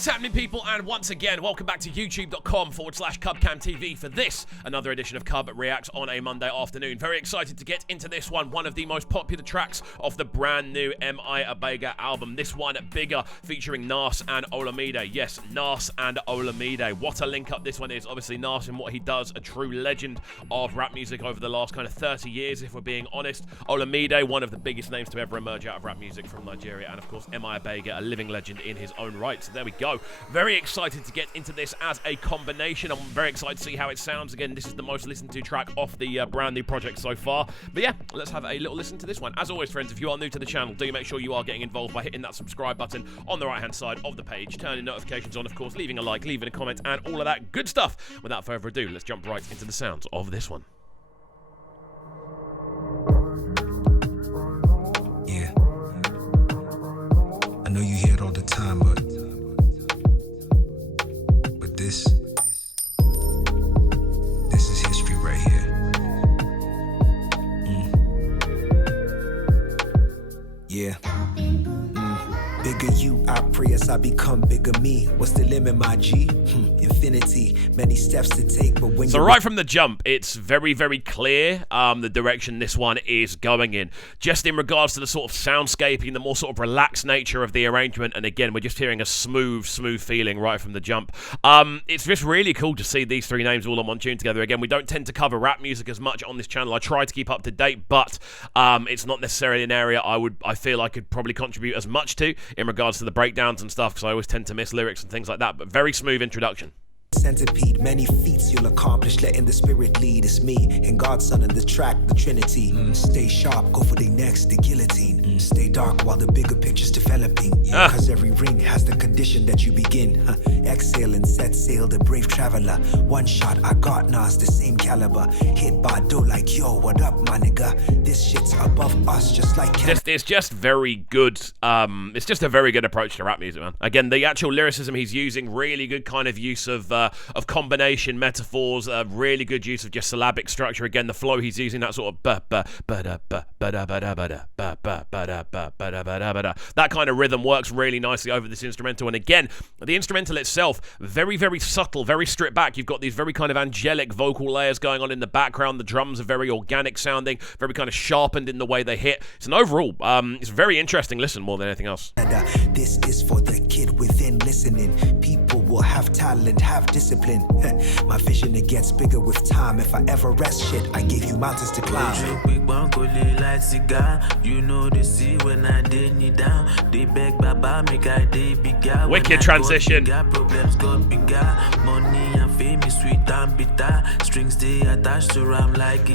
What's happening, people? And once again, welcome back to youtube.com/CubCamTV for this, another edition of Cub Reacts on a Monday afternoon. Very excited to get into this one of the most popular tracks of the brand new M.I Abaga album. This one, Bigger, featuring Nas and Olamide. Yes, Nas and Olamide. What a link up this one is. Obviously, Nas and what he does, a true legend of rap music over the last kind of 30 years, if we're being honest. Olamide, one of the biggest names to ever emerge out of rap music from Nigeria. And of course, M.I Abaga, a living legend in his own right. So there we go. Very excited to get into this as a combination. I'm very excited to see how it sounds. Again, this is the most listened to track off the brand new project so far. But yeah, let's have a little listen to this one. As always, friends, if you are new to the channel, do make sure you are getting involved by hitting that subscribe button on the right-hand side of the page, turning notifications on, of course, leaving a like, leaving a comment, and all of that good stuff. Without further ado, let's jump right into the sounds of this one. Yeah. I know you hear it all the time, but this is history right here. Yeah. Bigger you, I pray as I become bigger me. What's the limit, my G? Infinity, many steps to take, but when so right from the jump, it's very, very clear the direction this one is going in. Just in regards to the sort of soundscaping, the more sort of relaxed nature of the arrangement, and again, we're just hearing a smooth feeling right from the jump. It's just really cool to see these three names all on one tune together. Again, we don't tend to cover rap music as much on this channel. I try to keep up to date, but it's not necessarily an area I feel I could probably contribute as much to in regards to the breakdowns and stuff, because I always tend to miss lyrics and things like that. But very smooth introduction. Centipede, many feats you'll accomplish, letting the spirit lead. It's me and God's son in the track, the Trinity. Stay sharp, go for the next, the guillotine. Stay dark while the bigger picture's developing. Cause every ring has the condition that you begin. Exhale and set sail, the brave traveler. One shot, I got Nas, the same caliber. Hit by dough like, yo, what up, my nigga? This shit's above us, just like it's just very good. It's just a very good approach to rap music, man. Again, the actual lyricism he's using, really good kind of use of combination metaphors, really good use of just syllabic structure. Again, the flow he's using, that sort of that kind of rhythm works really nicely over this instrumental. And again, the instrumental itself, very, very subtle, very stripped back. You've got these very kind of angelic vocal layers going on in the background. The drums are very organic sounding, very kind of sharpened in the way they hit. It's an overall, it's a very interesting listen more than anything else. This is for the kid within listening. People will have talent, have discipline. My vision, it gets bigger with time. If I ever rest shit, I give you mountains to climb. Wicked transition.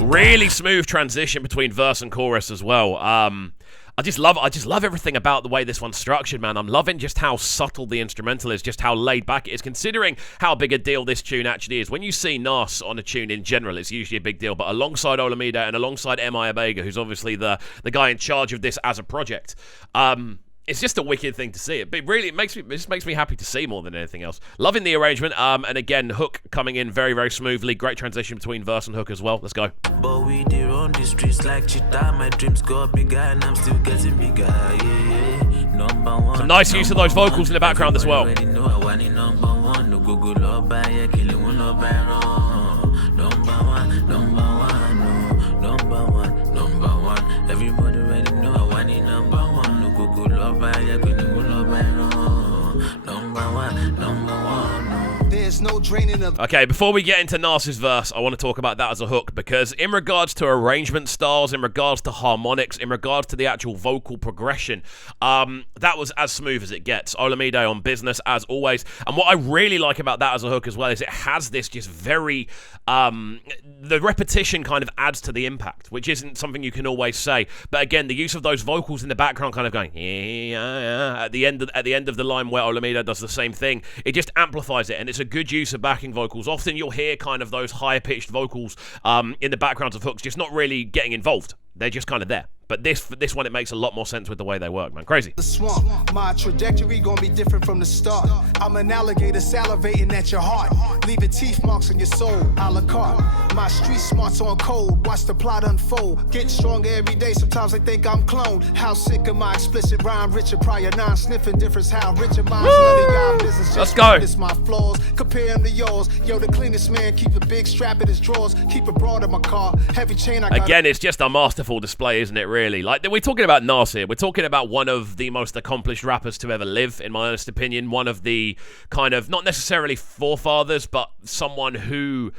Really smooth transition between verse and chorus as well. I just love everything about the way this one's structured, man. I'm loving just how subtle the instrumental is, just how laid back it is, considering how big a deal this tune actually is. When you see Nas on a tune in general, it's usually a big deal, but alongside Olamide and alongside M.I Abaga, who's obviously the guy in charge of this as a project, it's just a wicked thing to see. It really makes me happy to see more than anything else. Loving the arrangement, and again, hook coming in very, very smoothly. Great transition between verse and hook as well. Let's go. But we there on the streets like cheetah. My dreams got bigger and I'm still getting bigger. Yeah. Number one. Some nice use of those vocals in the background as well. Everybody already know I want it number one. There's no draining of. Okay, before we get into Nas's verse, I want to talk about that as a hook, because in regards to arrangement styles, in regards to harmonics, in regards to the actual vocal progression, that was as smooth as it gets. Olamide on business, as always. And what I really like about that as a hook as well is it has this just very, the repetition kind of adds to the impact, which isn't something you can always say. But again, the use of those vocals in the background kind of going, yeah, at the end of the line where Olamide does the same thing, it just amplifies it, and it's a good use of backing vocals. Often you'll hear kind of those higher pitched vocals in the backgrounds of hooks just not really getting involved. They're just kind of there. But this one, it makes a lot more sense with the way they work, man. Crazy. The swamp, my trajectory gonna be different from the start. I'm an alligator salivating at your heart, leaving teeth marks in your soul, a la carte. My street smarts on code, watch the plot unfold. Getting stronger every day, sometimes I think I'm cloned. How sick of my explicit rhyme, Richard Pryor, non-sniffing difference, how Richard minds, none of y'all business. Let's go. It's my flaws, compare them to yours. Yo, the cleanest man, keep a big strap in his drawers, keep it broad in my car, heavy chain I got. Again, it's just a masterful display, isn't it, really? Like, we're talking about Nas here. We're talking about one of the most accomplished rappers to ever live, in my honest opinion. One of the kind of, not necessarily forefathers, but someone who,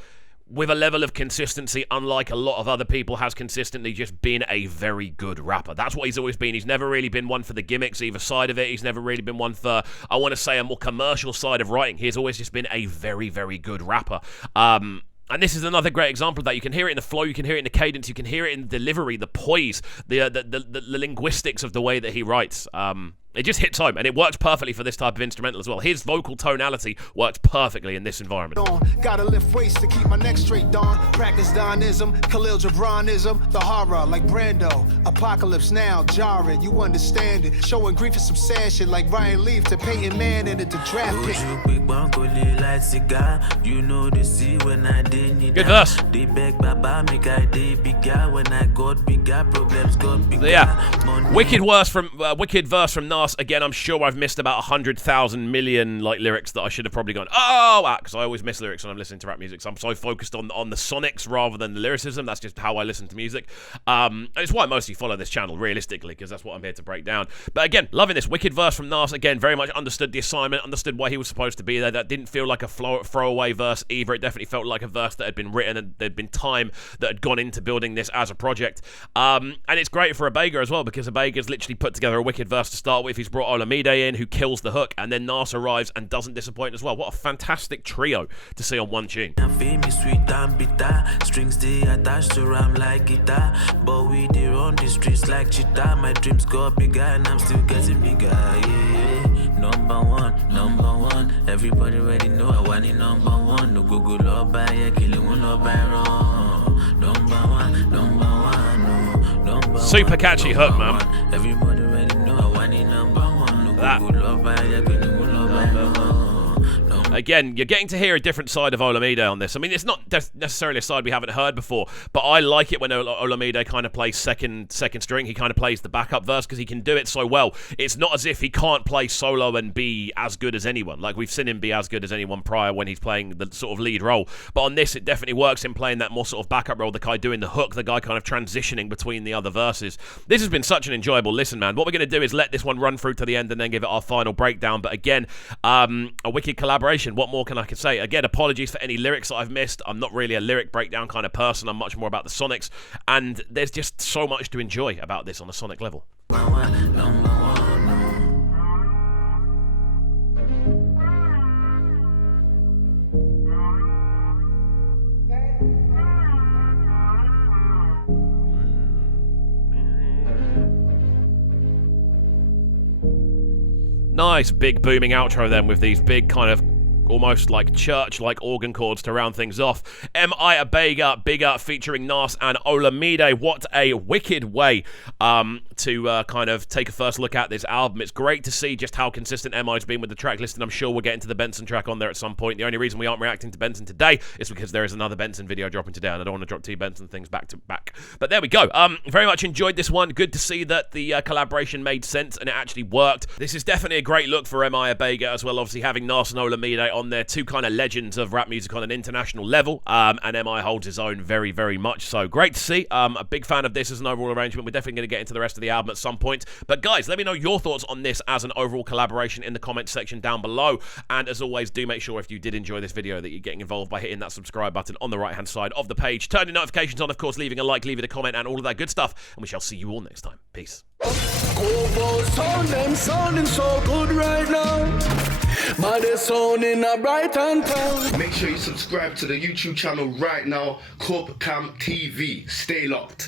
with a level of consistency, unlike a lot of other people, has consistently just been a very good rapper. That's what he's always been. He's never really been one for the gimmicks, either side of it. He's never really been one for, I want to say, a more commercial side of writing. He's always just been a very, very good rapper. And this is another great example of that. You can hear it in the flow, you can hear it in the cadence, you can hear it in the delivery, the poise, the linguistics of the way that he writes. It just hits home, and it works perfectly for this type of instrumental as well. His vocal tonality works perfectly in this environment. Gotta lift weights to keep my neck straight, Don. Practice Donism, Khalil Gibranism, the horror like Brando. Apocalypse now, jarring, you understand it. Showing grief and some sad shit like Ryan Leaf to Peyton Manning at the draft pick. You know the sea when I did need. Good verse. They beg Baba make I day bigger when I got bigger problems got bigger. Yeah, wicked verse from Nas. Again, I'm sure I've missed about 100,000 million like lyrics that I should have probably gone, because I always miss lyrics when I'm listening to rap music. So I'm so focused on the sonics rather than the lyricism. That's just how I listen to music. And it's why I mostly follow this channel, realistically, because that's what I'm here to break down. But again, loving this wicked verse from Nas. Again, very much understood the assignment, understood why he was supposed to be there. That didn't feel like a throwaway verse either. It definitely felt like a verse that had been written and there'd been time that had gone into building this as a project. And it's great for Abaga as well, because Abaga's literally put together a wicked verse to start with. He's brought Olamide in, who kills the hook, and then Nas arrives and doesn't disappoint as well. What a fantastic trio to see on one tune. Famous sweet and bitter, strings they attached to ram like guitar, but we dey run the streets like cheetah. My dreams got bigger and I'm still getting bigger. Yeah. Number one, everybody already know I want it. Number one, no Google or buy a killing one or buy wrong. Number one, no. Number super one, catchy hook, man. Everybody already know I want it. Number one, no Google or buy a killing one or buy wrong. Again, you're getting to hear a different side of Olamide on this. I mean, it's not necessarily a side we haven't heard before, but I like it when Olamide kind of plays second string. He kind of plays the backup verse because he can do it so well. It's not as if he can't play solo and be as good as anyone. Like, we've seen him be as good as anyone prior when he's playing the sort of lead role. But on this, it definitely works in playing that more sort of backup role, the guy doing the hook, the guy kind of transitioning between the other verses. This has been such an enjoyable listen, man. What we're going to do is let this one run through to the end and then give it our final breakdown. But again, a wicked collaboration. What more can I say? Again, apologies for any lyrics that I've missed. I'm not really a lyric breakdown kind of person. I'm much more about the sonics, and there's just so much to enjoy about this on a sonic level. Nice big booming outro then, with these big kind of almost like church-like organ chords to round things off. M.I Abaga, Bigger, featuring Nas and Olamide. What a wicked way to kind of take a first look at this album. It's great to see just how consistent M.I.'s been with the track list, and I'm sure we'll get into the Benson track on there at some point. The only reason we aren't reacting to Benson today is because there is another Benson video dropping today, and I don't want to drop two Benson things back to back. But there we go. Very much enjoyed this one. Good to see that the collaboration made sense and it actually worked. This is definitely a great look for M.I Abaga as well, obviously having Nas and Olamide on there, two kind of legends of rap music on an international level, and M.I holds his own very, very much so. Great to see. A big fan of this as an overall arrangement. We're definitely going to get into the rest of the album at some point. But guys, let me know your thoughts on this as an overall collaboration in the comments section down below. And as always, do make sure if you did enjoy this video that you're getting involved by hitting that subscribe button on the right hand side of the page. Turn your notifications on, of course, leaving a like, leaving a comment, and all of that good stuff. And we shall see you all next time. Peace. Sounding so good right now. Man, they're sounding a bright and town. Make sure you subscribe to the YouTube channel right now, CUBREACTS TV. Stay locked.